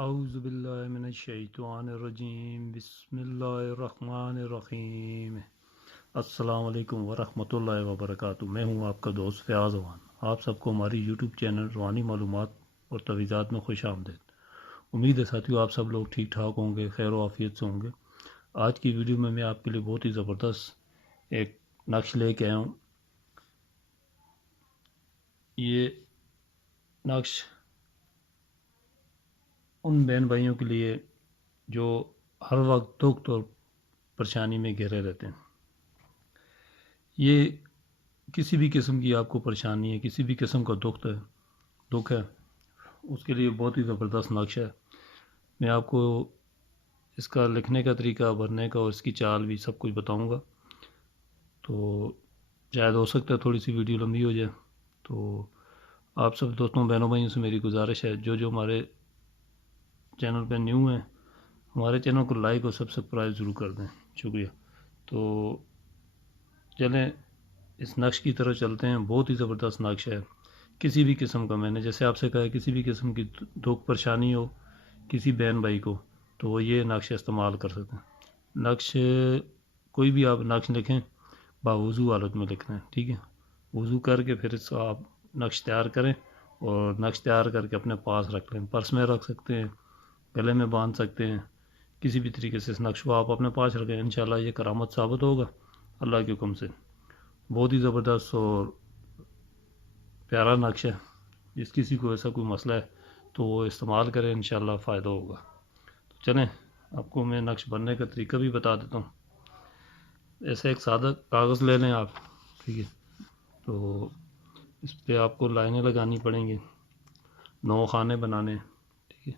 औज़ुबिल्लाहिमिनश्शैतानिर्रजीम बिस्मिल्लाहिर्रहमानिर्रहीम। अस्सलाम वालेकुम वरहमतुल्लाहि वबरकातुहू। मैं हूं आपका दोस्त फ़याज़ अवान। आप सबको हमारी यूट्यूब चैनल रूहानी मालूमात और तवीज़ात में खुश आमदीद। उम्मीद है साथियों आप सब लोग ठीक ठाक होंगे, खैर व आफियत से होंगे। आज की वीडियो में मैं आपके लिए बहुत ही ज़बरदस्त एक नक्श लेके आया हूँ। ये नक्श उन बहन भाइयों के लिए जो हर वक्त दुख और परेशानी में घिरे रहते हैं। ये किसी भी किस्म की आपको परेशानी है, किसी भी किस्म का दुख है, उसके लिए बहुत ही ज़बरदस्त नक्शा है। मैं आपको इसका लिखने का तरीका, भरने का और इसकी चाल भी सब कुछ बताऊंगा। तो शायद हो सकता है थोड़ी सी वीडियो लंबी हो जाए। तो आप सब दोस्तों बहनों भाइयों से मेरी गुजारिश है, जो हमारे चैनल पर न्यू हैं, हमारे चैनल को लाइक और सब्सक्राइब ज़रूर कर दें। शुक्रिया। तो चलें इस नक्श की तरफ चलते हैं। बहुत ही ज़बरदस्त नक्श है। किसी भी किस्म का, मैंने जैसे आपसे कहा है, किसी भी किस्म की दुख परेशानी हो किसी बहन भाई को, तो वो ये नक्श इस्तेमाल कर सकते हैं। नक्श कोई भी आप नक्श लिखें, बावुज़ू हालत में लिखना है, ठीक है। वज़ू करके फिर इसका आप नक्श तैयार करें और नक्श तैयार करके अपने पास रख लें। पर्स में रख सकते हैं, गले में बांध सकते हैं, किसी भी तरीके से इस नक्श को आप अपने पास रखें। इंशाल्लाह ये करामत साबित होगा अल्लाह के हुक्म से। बहुत ही ज़बरदस्त और प्यारा नक्श है। जिस किसी को ऐसा कोई मसला है तो वो इस्तेमाल करें, इंशाल्लाह फ़ायदा होगा। तो चलें आपको मैं नक्श बनने का तरीका भी बता देता हूँ। ऐसे एक सादा कागज़ ले लें आप, ठीक है। तो इस पर आपको लाइनें लगानी पड़ेंगी, 9 खाने बनाने, ठीक है।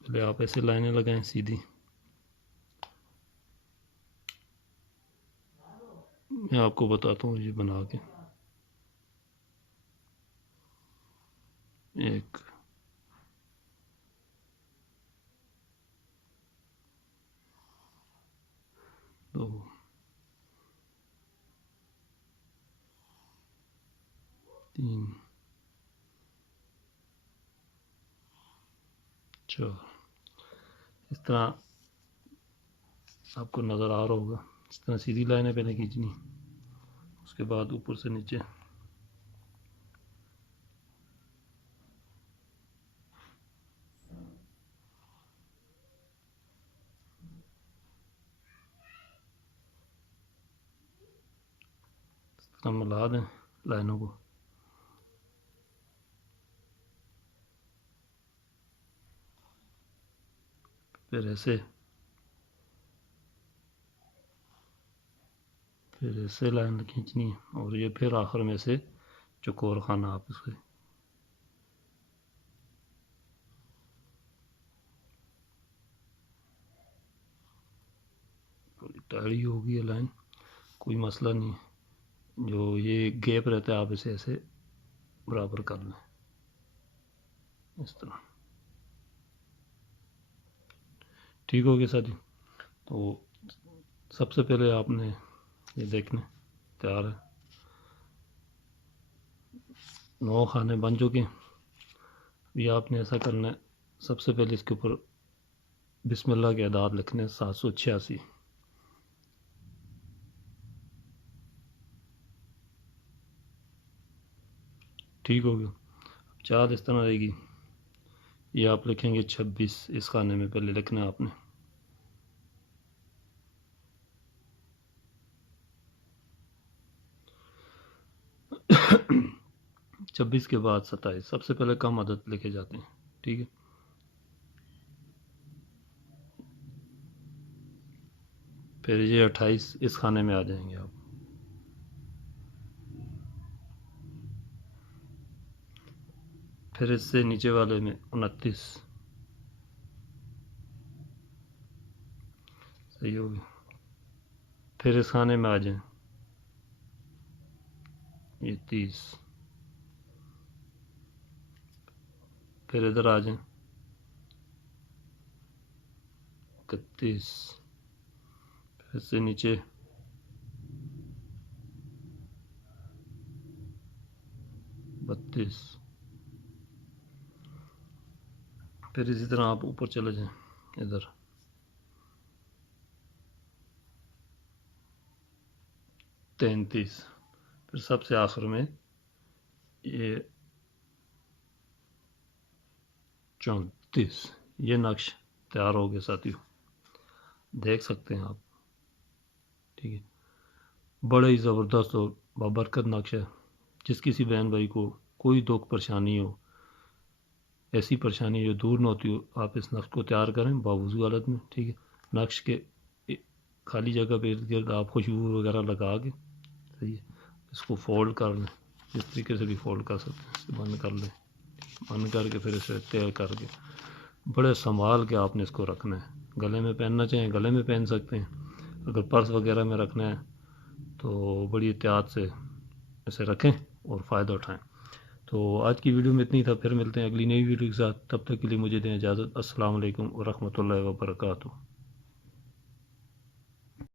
पहले आप ऐसे लाइनें लगाएं सीधी। मैं आपको बताता हूँ ये बना के। 1 2 3 4। इस तरह आपको नज़र आ रहा होगा। इस तरह सीधी लाइनें पहले खींचनी, उसके बाद ऊपर से नीचे। इस तरह मिला दें लाइनों को। फिर ऐसे लाइन खींचनी है और ये फिर आखिर में से चौकोर खाना आप इसके। थोड़ी टेढ़ी होगी ये लाइन, कोई मसला नहीं है। जो ये गैप रहता है आप इसे ऐसे बराबर कर लें, इस तरह। ठीक हो गया साथी। तो सबसे पहले आपने ये देखने तैयार है, 9 खाने बन चुके हैं। अभी आपने ऐसा करना है, सबसे पहले इसके ऊपर बिस्मिल्लाह के अदाद लिखने 786। ठीक हो गया। अब चाल इस तरह रहेगी, ये आप लिखेंगे 26 इस खाने में पहले लिखना है आपने। छब्बीस के बाद 27, सबसे पहले कम अदद लिखे जाते हैं, ठीक है। फिर ये 28 इस खाने में आ जाएंगे आप। फिर इससे नीचे वाले में 29। सही हो गया। फिर इस खाने में आ जाए ये 30। फिर इधर आ जाए 31। फिर से नीचे 32। फिर इसी तरह आप ऊपर चले जाएं इधर, तैंतीस, फिर सबसे आखिर में ये 34। ये नक्श तैयार हो गया साथियों, देख सकते हैं आप। ठीक है, बड़ा ही ज़बरदस्त और बाबरकत नक्श है। जिस किसी बहन भाई को कोई दुख परेशानी हो, ऐसी परेशानी जो दूर न होती हो, आप इस नक्श को तैयार करें बावजूद हालत में। ठीक है, नक्श के खाली जगह पे इर्द गिर्द आप खुशबू वगैरह लगा के, सही है, इसको फोल्ड कर लें, जिस तरीके से भी फोल्ड कर सकते हैं। इसे बंद कर लें, बंद करके फिर इसे तैयार करके बड़े संभाल के आपने इसको रखना है। गले में पहनना चाहें गले में पहन सकते हैं, अगर पर्स वगैरह में रखना है तो बड़ी एहतियात से इसे रखें और फ़ायदा उठाएं। तो आज की वीडियो में इतनी था, फिर मिलते हैं अगली नई वीडियो के साथ। तब तक के लिए मुझे दें इजाज़त। अस्सलाम वालेकुम व रहमतुल्लाहि व बरकातुहू।